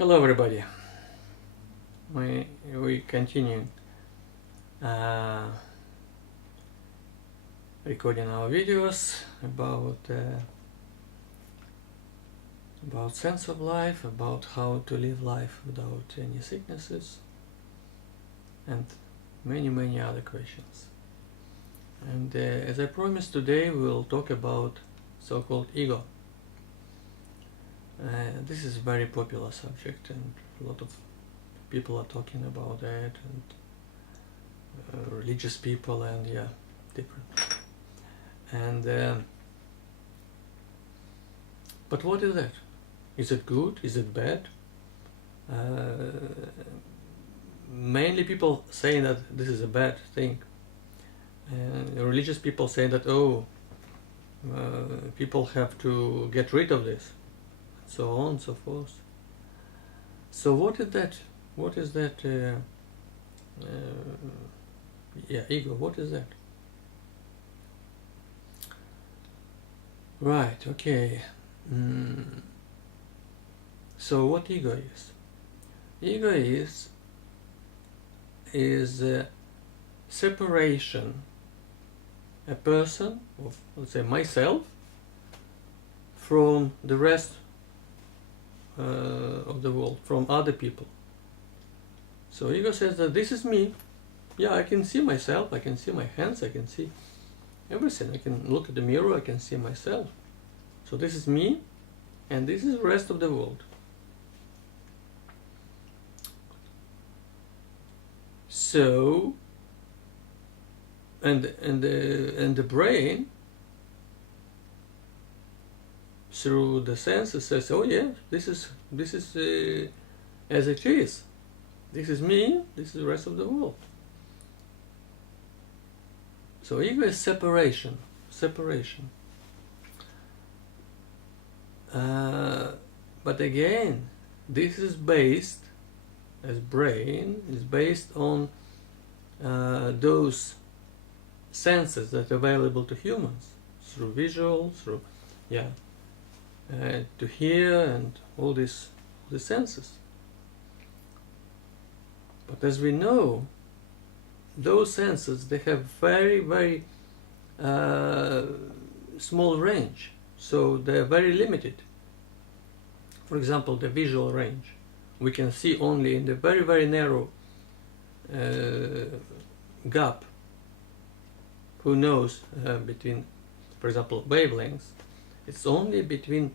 Hello everybody. We continue uh, recording our videos about sense of life, about how to live life without any sicknesses, and many other questions. And as I promised, today we will talk about so-called ego. This is a very popular subject, and a lot of people are talking about that, and religious people, and different. And but what is that? Is it good? Is it bad? Mainly people saying that this is a bad thing. Religious people say that people have to get rid of this, so on and so forth. So what is that? What is that? Ego. What is that? Right. Okay. So what ego is? Ego is a separation, a person of, let's say, myself, from the rest of the world, from other people. So ego says that this is me. Yeah, I can see myself, I can see my hands, I can see everything. I can look at the mirror, I can see myself. So this is me, and this is the rest of the world. So, and the brain, through the senses, says, "Oh yeah, this is as it is. This is me. This is the rest of the world." So ego is separation. But again, this is based, as brain, is based on those senses that are available to humans, through visual, through to hear, and all the senses. But as we know, those senses, they have very small range, so they are very limited. For example, the visual range, we can see only in the very narrow gap. Who knows, between, for example, wavelengths, it's only between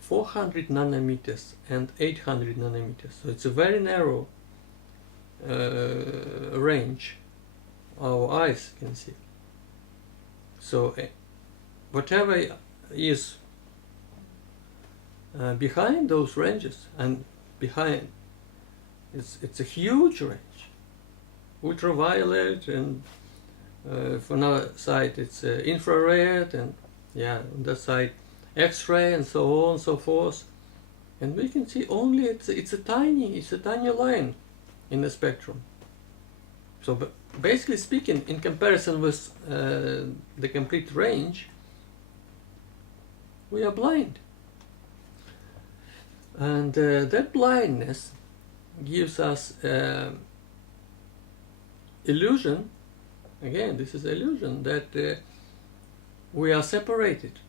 400 nanometers and 800 nanometers. So it's a very narrow range our eyes can see. So whatever is behind those ranges, and behind, it's a huge range. Ultraviolet, and for another side it's infrared, and on that side X-ray, and so on and so forth. And we can see only it's a tiny line in the spectrum. So basically speaking, in comparison with the complete range, we are blind. And that blindness gives us illusion. Again, this is illusion, that we are separated.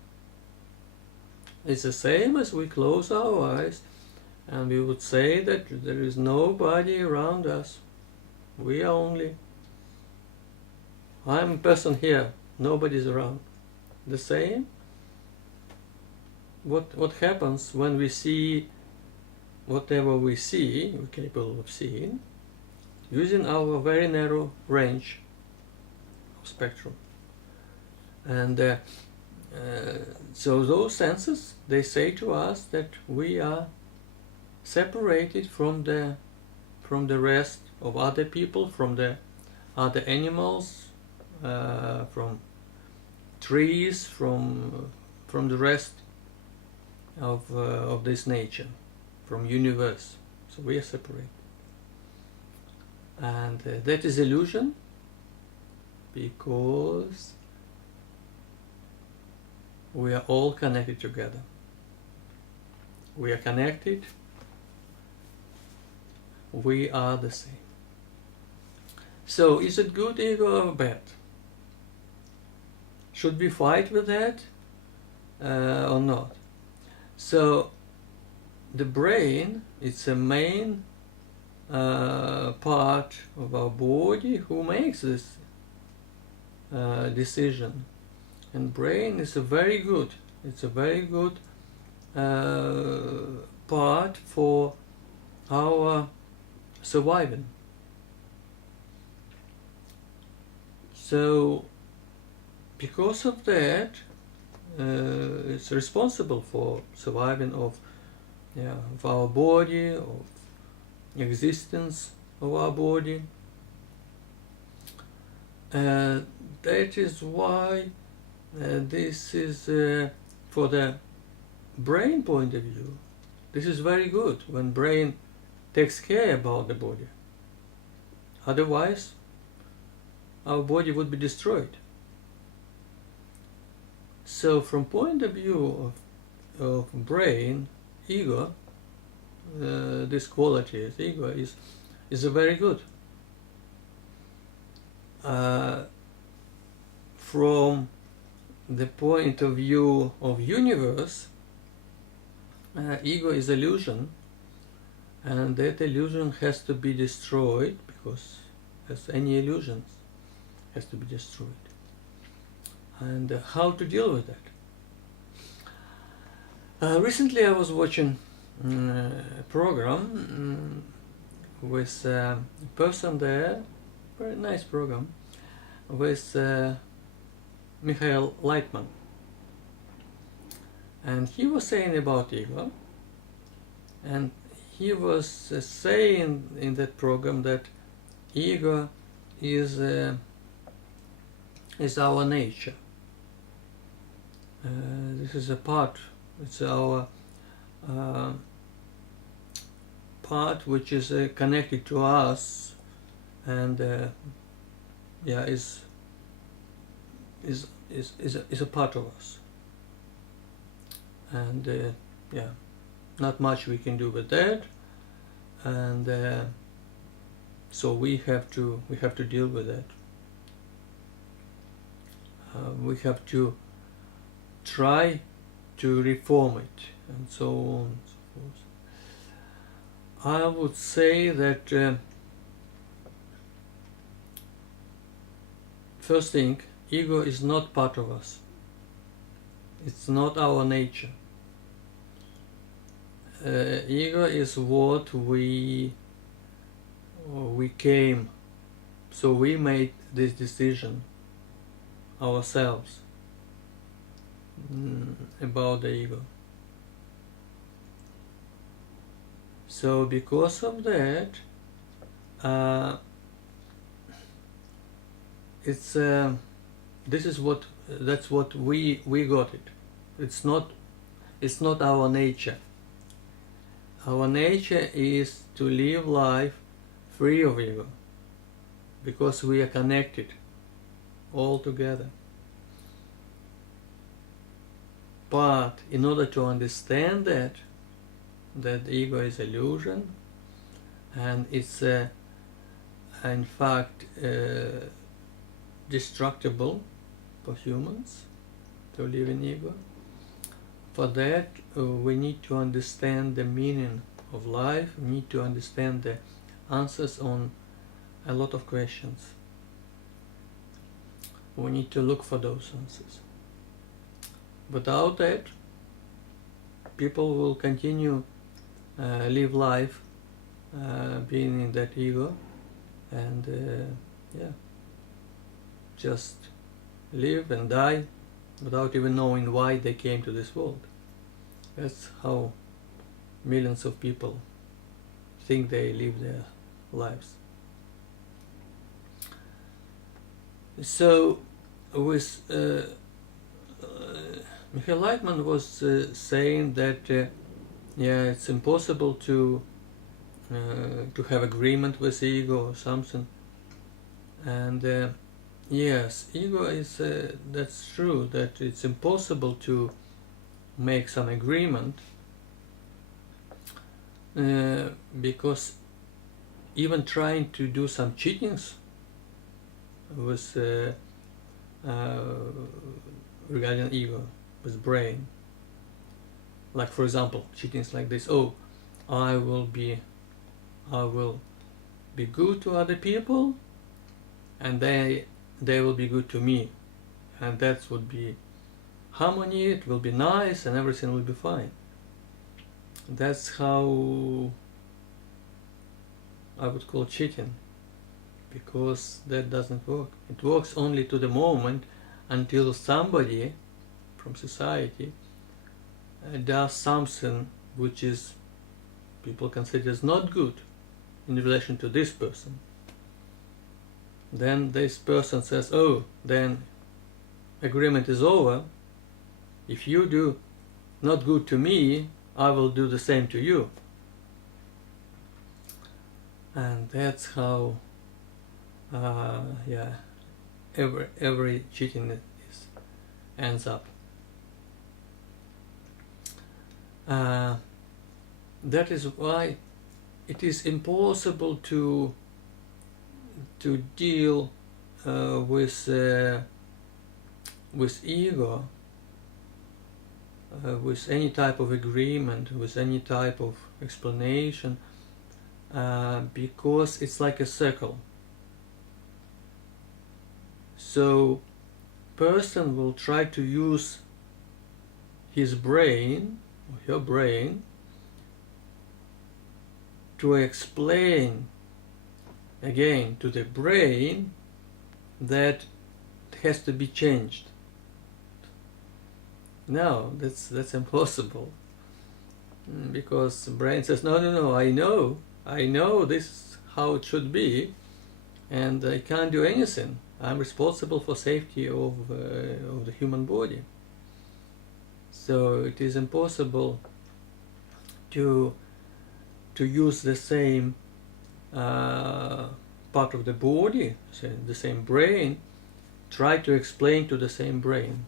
It's the same as we close our eyes and we would say that there is nobody around us. We are only. I'm a person here, nobody's around. The same. What happens when we see whatever we see, we're capable of seeing, using our very narrow range of spectrum. And so those senses, they say to us that we are separated from the rest of other people, from the other animals, from trees, from the rest of this nature, from universe. So we are separated, and that is illusion, because we are all connected together. We are connected we are the same. So, is it good ego or bad? Should we fight with that or not? So, the brain, it's a main part of our body who makes this decision. And brain is a very good, it's a very good part for our surviving. So, because of that, it's responsible for surviving of our body, of existence of our body. That is why this is, for the brain point of view, this is very good when brain takes care about the body. Otherwise, our body would be destroyed. So, from point of view of brain, ego, this quality, ego, is a very good. From the point of view of universe, ego is illusion, and that illusion has to be destroyed, because as any illusions has to be destroyed. And how to deal with that? Recently I was watching a program with a person there, very nice program, with Michael Lightman. And he was saying about ego, and he was saying in that program that ego is our nature. This is a part, it's our part which is connected to us, and is a part of us. And not much we can do with that, and so we have to deal with that. We have to try to reform it, and so on and so forth. I would say that first thing, ego is not part of us. It's not our nature. Ego is what we came, so we made this decision ourselves about the ego. So because of that, that's what we got it. It's not our nature. Our nature is to live life free of ego, because we are connected all together. But in order to understand that ego is illusion, and it's in fact destructible for humans to live in ego, for that we need to understand the meaning of life. We need to understand the answers on a lot of questions. We need to look for those answers. Without that, people will continue live life being in that ego, and just live and die without even knowing why they came to this world. That's how millions of people think they live their lives. So with Michael Lightman was saying that it's impossible to have agreement with ego or something, and yes, ego is that's true, that it's impossible to make some agreement, because even trying to do some cheatings with regarding ego, with brain. Like for example, cheatings like this: oh, I will be good to other people, and they will be good to me, and that would be harmony. It will be nice, and everything will be fine. That's how I would call cheating, because that doesn't work. It works only to the moment until somebody from society does something which is people consider as not good in relation to this person. Then this person says, oh, then agreement is over. If you do not good to me, I will do the same to you. And that's how every cheating ends up. That is why it is impossible to deal with ego, with any type of agreement, with any type of explanation, because it's like a circle. So person will try to use his brain or her brain to explain again to the brain that has to be changed. No, that's impossible, because the brain says, no, I know this is how it should be, and I can't do anything. I'm responsible for safety of the human body. So it is impossible to use the same part of the body, the same brain, try to explain to the same brain.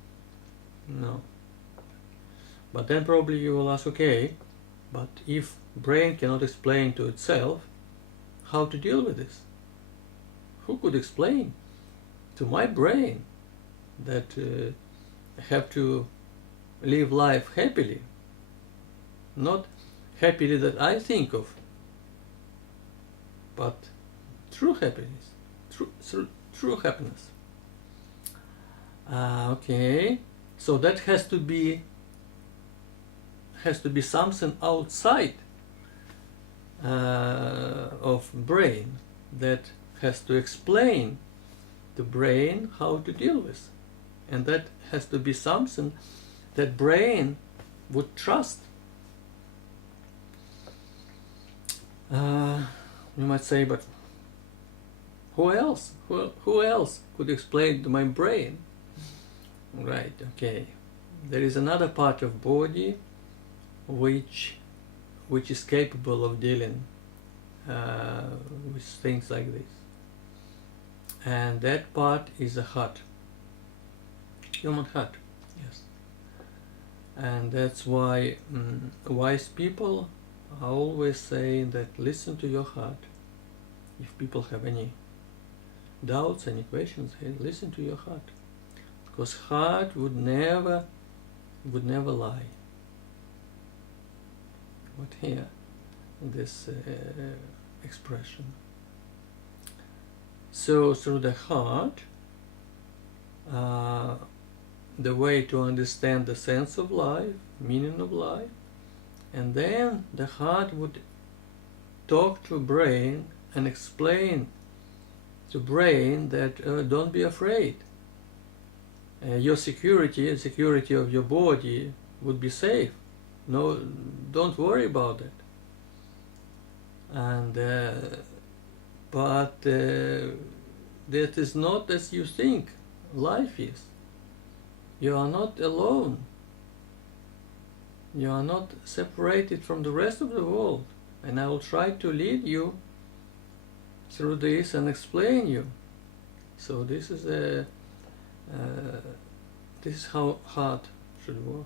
No. But then probably you will ask, okay, but if brain cannot explain to itself, how to deal with this? Who could explain to my brain that I have to live life happily? Not happily that I think of, but true happiness, true happiness. Okay, so that has to be something outside of brain that has to explain the brain how to deal with, and that has to be something that brain would trust. You might say, but who else? Who else could explain to my brain? Right, okay. There is another part of body which is capable of dealing with things like this. And that part is a heart. Human heart, yes. And that's why wise people are always saying that listen to your heart. If people have any doubts, any questions, hey, listen to your heart. Because heart would never lie. What here? This expression. So through the heart, the way to understand the sense of life, meaning of life, and then the heart would talk to brain and explain to brain that don't be afraid. Your security and security of your body would be safe. No, don't worry about it. And but that is not as you think life is. You are not alone. You are not separated from the rest of the world. And I will try to lead you through this and explain you. So this is how heart should work.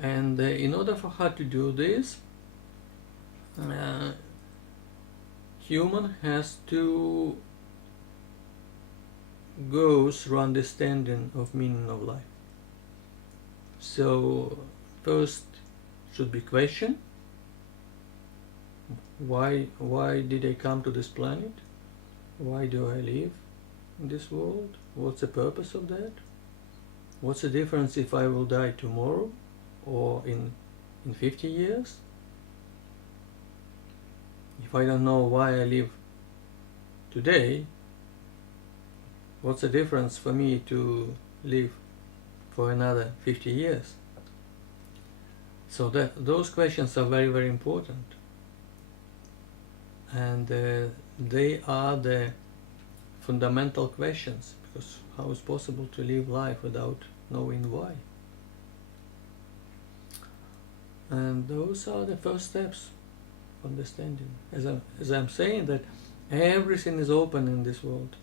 And in order for heart to do this, human has to go through understanding of meaning of life. So first should be question, why did I come to this planet? Why do I live in this world? What's the purpose of that? What's the difference if I will die tomorrow or in 50 years? If I don't know why I live today, what's the difference for me to live for another 50 years? So those questions are very, very important. And they are the fundamental questions, because how is possible to live life without knowing why? And those are the first steps of understanding. As I'm saying, that everything is open in this world.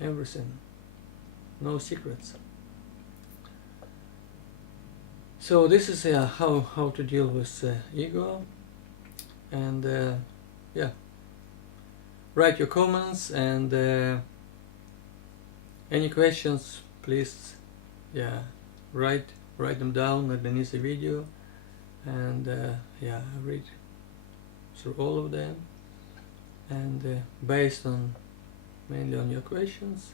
Everything. No secrets. So this is how to deal with ego. And yeah, write your comments, and any questions, please, yeah, write them down underneath the video, and yeah, I read through all of them, and based on mainly on your questions,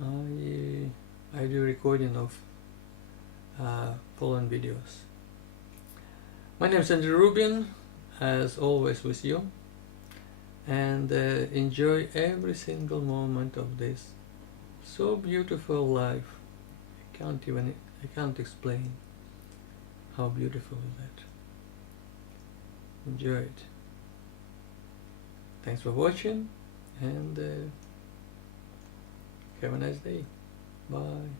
I do recording of following videos. My name is Andrew Rubin, as always with you, and enjoy every single moment of this so beautiful life. I can't explain how beautiful is that. Enjoy it. Thanks for watching, and have a nice day. Bye.